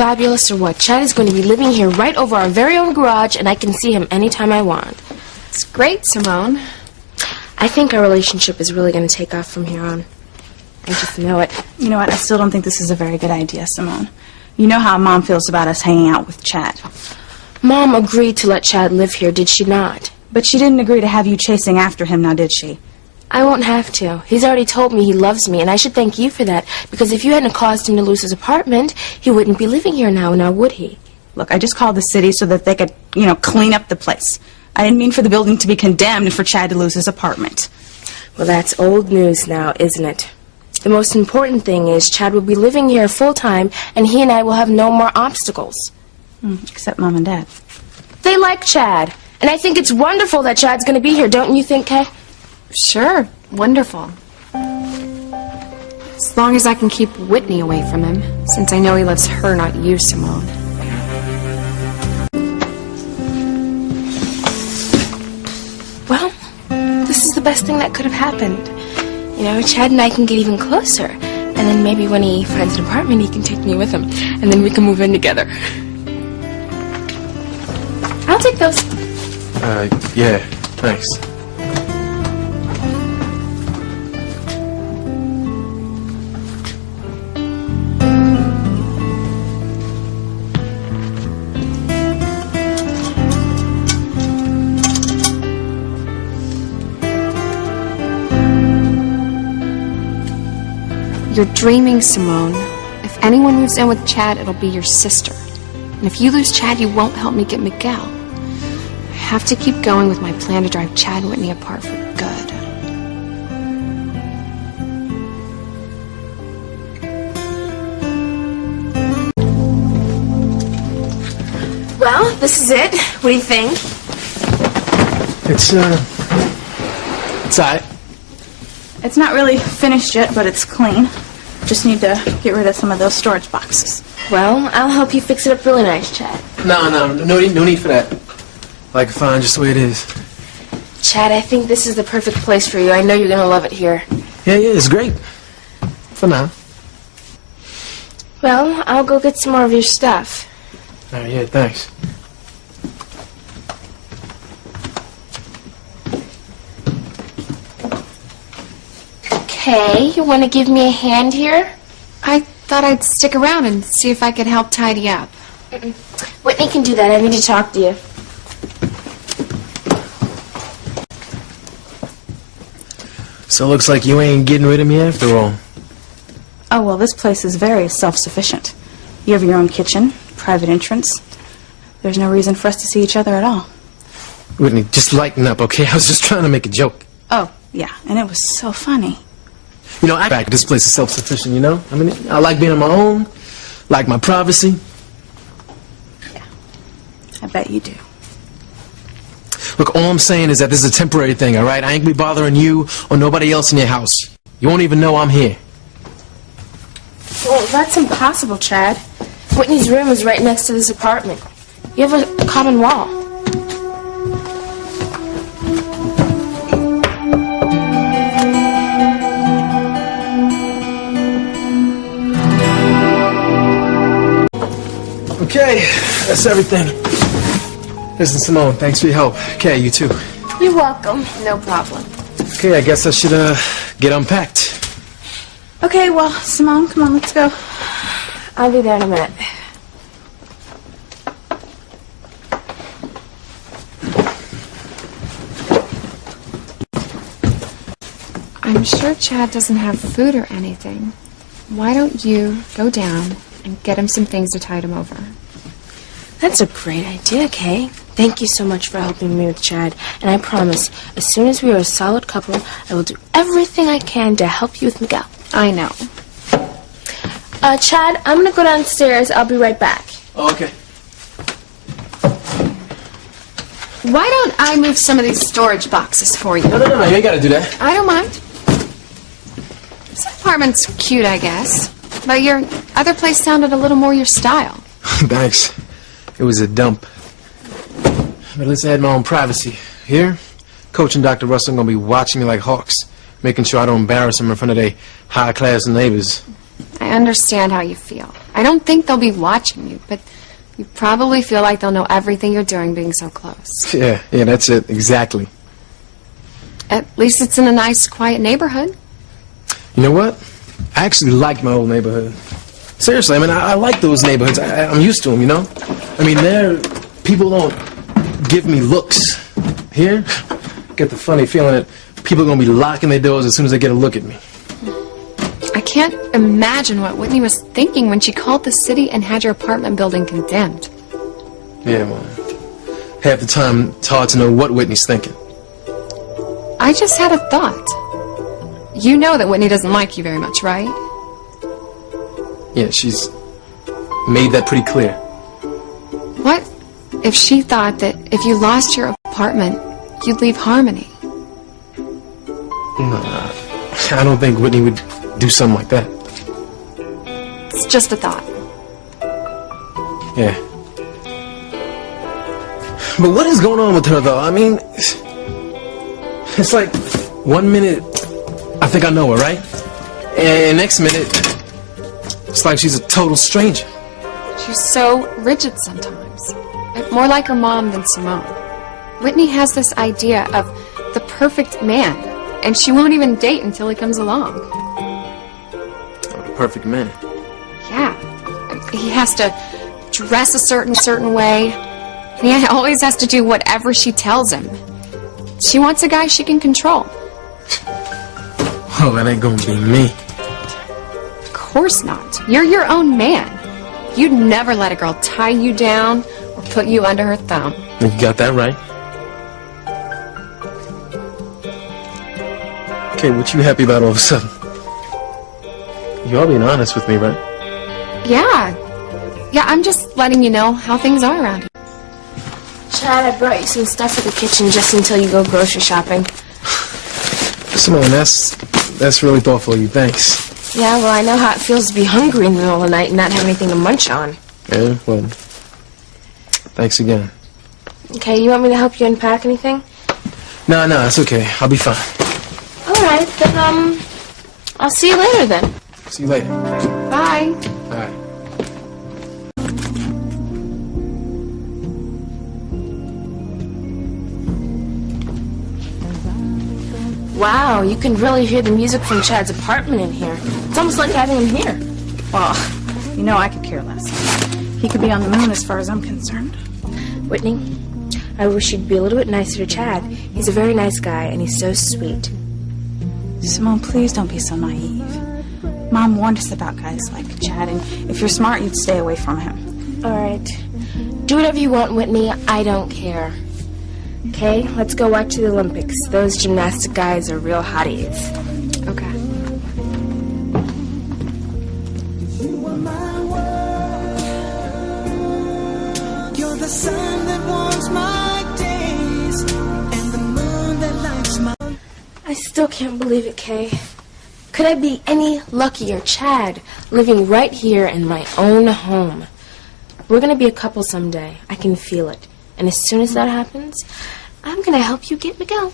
fabulous or what? Chad is going to be living here right over our very own garage, and I can see him anytime I want. It's great, Simone. I think our relationship is really going to take off from here on. I just know it. You know what? I still don't think this is a very good idea, Simone. You know how Mom feels about us hanging out with Chad. Mom agreed to let Chad live here, did she not? But she didn't agree to have you chasing after him, now did she? I won't have to. He's already told me he loves me, and I should thank you for that, because if you hadn't caused him to lose his apartment, he wouldn't be living here now would he? Look, I just called the city so that they could, clean up the place. I didn't mean for the building to be condemned and for Chad to lose his apartment. Well, that's old news now, isn't it? The most important thing is Chad will be living here full-time, and he and I will have no more obstacles. Except Mom and Dad. They like Chad, and I think it's wonderful that Chad's going to be here, don't you think, Kay? Sure, wonderful. As long as I can keep Whitney away from him, since I know he loves her, not you, Simone. Well, this is the best thing that could have happened. Chad and I can get even closer, and then maybe when he finds an apartment, he can take me with him, and then we can move in together. I'll take those. Yeah, thanks. You're dreaming, Simone. If anyone moves in with Chad, it'll be your sister. And if you lose Chad, you won't help me get Miguel. I have to keep going with my plan to drive Chad and Whitney apart for good. Well, this is it. What do you think? It's all right. It's not really finished yet, but it's clean. Just need to get rid of some of those storage boxes. Well, I'll help you fix it up really nice, Chad. No need for that. Like it fine just the way it is. Chad, I think this is the perfect place for you. I know you're going to love it here. Yeah, it's great. For now. Well, I'll go get some more of your stuff. All right, yeah, thanks. Okay, you want to give me a hand here? I thought I'd stick around and see if I could help tidy up. Whitney can do that. I need to talk to you. So it looks like you ain't getting rid of me after all. Oh, well, this place is very self-sufficient. You have your own kitchen, private entrance. There's no reason for us to see each other at all. Whitney, just lighten up, okay? I was just trying to make a joke. Oh, yeah, and it was so funny. This place is self-sufficient, you know? I mean, I like being on my own, like my privacy. Yeah, I bet you do. Look, all I'm saying is that this is a temporary thing, all right? I ain't gonna be bothering you or nobody else in your house. You won't even know I'm here. Well, that's impossible, Chad. Whitney's room is right next to this apartment. You have a common wall. Okay, that's everything. Listen, Simone, thanks for your help. Okay, you too. You're welcome. No problem. Okay, I guess I should, get unpacked. Okay, well, Simone, come on, let's go. I'll be there in a minute. I'm sure Chad doesn't have food or anything. Why don't you go down and get him some things to tide him over? That's a great idea, Kay. Thank you so much for helping me with Chad. And I promise, as soon as we are a solid couple, I will do everything I can to help you with Miguel. I know. Chad, I'm gonna go downstairs. I'll be right back. Oh, okay. Why don't I move some of these storage boxes for you? No, you ain't gotta do that. I don't mind. This apartment's cute, I guess. But your other place sounded a little more your style. Thanks. It was a dump. But at least I had my own privacy. Here, Coach and Dr. Russell are gonna be watching me like hawks, making sure I don't embarrass them in front of their high-class neighbors. I understand how you feel. I don't think they'll be watching you, but you probably feel like they'll know everything you're doing being so close. Yeah, that's it, exactly. At least it's in a nice, quiet neighborhood. You know what? I actually like my old neighborhood. Seriously, I mean, I like those neighborhoods. I'm used to them, you know? I mean, people don't give me looks. Here, get the funny feeling that people are going to be locking their doors as soon as they get a look at me. I can't imagine what Whitney was thinking when she called the city and had your apartment building condemned. Yeah, well, half the time it's hard to know what Whitney's thinking. I just had a thought. You know that Whitney doesn't like you very much, right? Yeah, she's made that pretty clear. What if she thought that if you lost your apartment, you'd leave Harmony? Nah, I don't think Whitney would do something like that. It's just a thought. Yeah. But what is going on with her, though? I mean, it's like 1 minute I think I know her, right? And next minute, it's like she's a total stranger. She's so rigid sometimes. More like her mom than Simone. Whitney has this idea of the perfect man, and she won't even date until he comes along. Oh, the perfect man. Yeah. He has to dress a certain way. And he always has to do whatever she tells him. She wants a guy she can control. Oh, that ain't gonna be me. Of course not. You're your own man. You'd never let a girl tie you down or put you under her thumb. You got that right. Okay, what you happy about all of a sudden? You all being honest with me, right? Yeah. Yeah, I'm just letting you know how things are around here. Chad, I brought you some stuff for the kitchen just until you go grocery shopping. Simone, that's really thoughtful of you. Thanks. Yeah, well, I know how it feels to be hungry in the middle of the night and not have anything to munch on. Yeah, well, thanks again. Okay, you want me to help you unpack anything? No, it's okay. I'll be fine. All right, then, I'll see you later then. See you later. Bye. All right. Wow, you can really hear the music from Chad's apartment in here. It's almost like having him here. Well, you know I could care less. He could be on the moon as far as I'm concerned. Whitney, I wish you'd be a little bit nicer to Chad. He's a very nice guy, and he's so sweet. Simone, please don't be so naive. Mom warned us about guys like Chad, and if you're smart, you'd stay away from him. All right. Do whatever you want, Whitney. I don't care. Okay, let's go watch the Olympics. Those gymnastic guys are real hotties. Okay. You're the sun that warms my days and the moon that lights my... I still can't believe it, Kay. Could I be any luckier? Chad, living right here in my own home. We're gonna be a couple someday. I can feel it. And as soon as that happens, I'm gonna help you get Miguel.